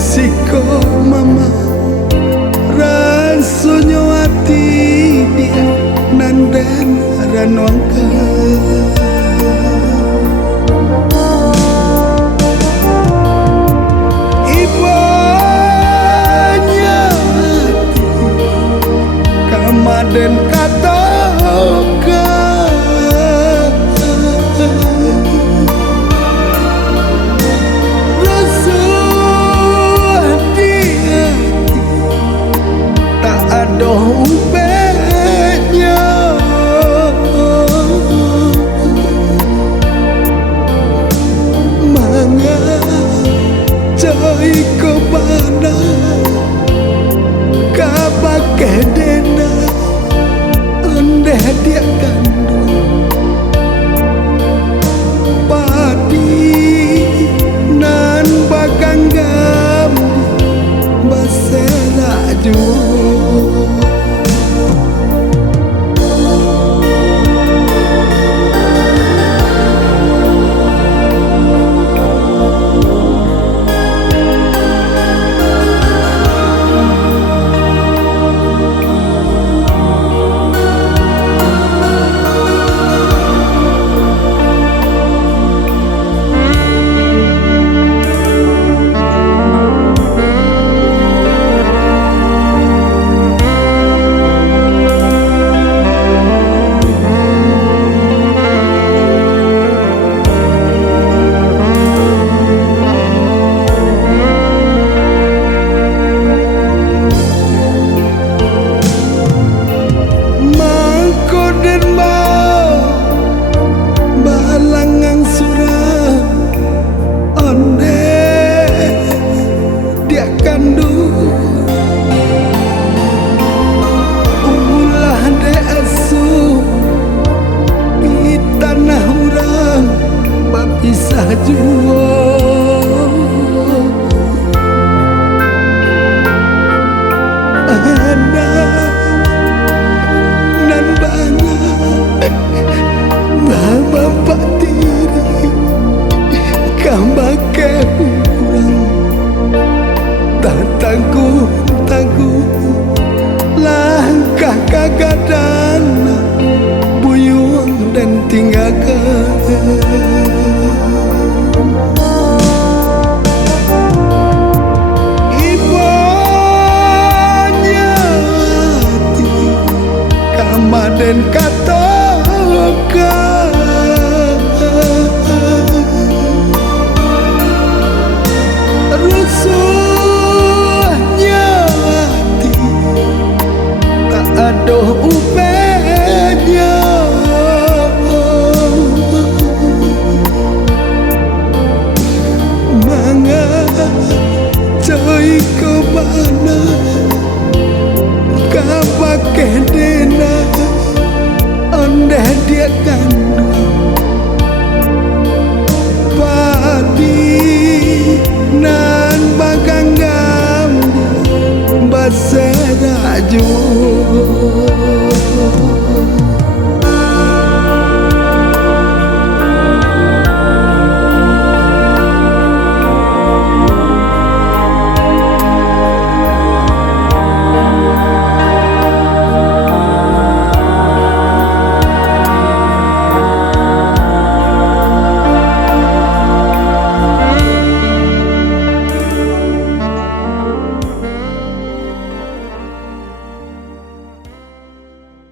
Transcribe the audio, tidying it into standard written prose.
Bisiko mama rasanya hati dia nanden ranwangka ibanya hati kamaden katoka umpenya manga coy kobana kabake dena ande dia kandung padi nan baganggam basera jua bisa jua ada nan banyak bapak diri kambake urang tak tangguh langkah kagadana buyung dan tinggalkan dan katakan rusuhnya hati tak ada upenya manga coy kemana kabake dena anda dia kandung padi nan baganggam basera jua